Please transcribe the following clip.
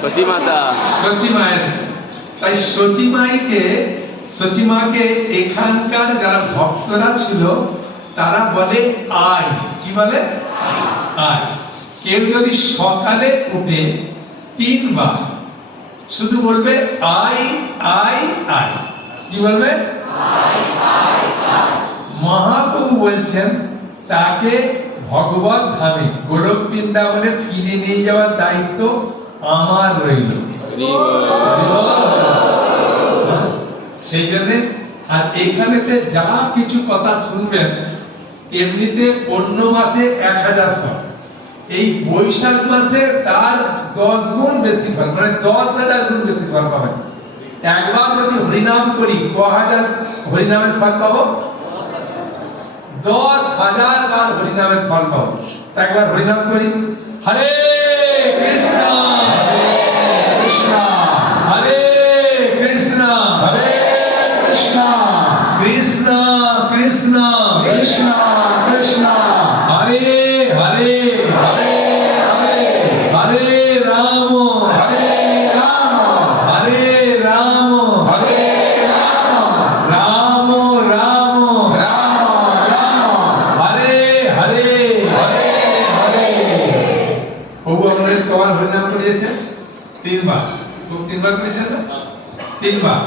সচিমাতা, সচিমায়ের। তাই সচিমাকে এখানকার যারা ভক্তরা ছিল তারা বলে আই। কি বলে? আই। কেউ যদি সকালে উঠে 3 বার শুধু বলবে আই আই আই। কি বলবে? মহাপ্রভু বলছেন তাকে ভগবত ধামে গোলক বৃন্দাবনে ফিরে নিয়ে যাওয়ার দায়িত্ব আমার রইল। সেই জন্য আর এখানেতে যা কিছু কথা শুনবেন এমনিতে অন্য মাসে 1000 ফল, এই বৈশাখ মাসে তার 10 গুণ বেশি ফল, মানে 10,000 গুণ বেশি ফল পাবেন। একবার যদি হরিনাম করি 1000 হরিনামের ফল পাবো, 10,000 বার হরিনামের ফল পাবো। তাই একবার হরিনাম করি। হরে কৃষ্ণ কৃষ্ণ হরে কৃষ্ণ হরে কৃষ্ণ কৃষ্ণ কৃষ্ণ কৃষ্ণ কৃষ্ণ হরে হরে হরে হরে হরে রাম হরে রাম হরে রাম হরে রাম রাম রাম রাম রাম হরে হরে। হরে হরে। প্রভু আপনাদের কবার হরিনাম করিয়েছেন? 3 বার। প্রভু 3 বার করেছেন না? 3 বার।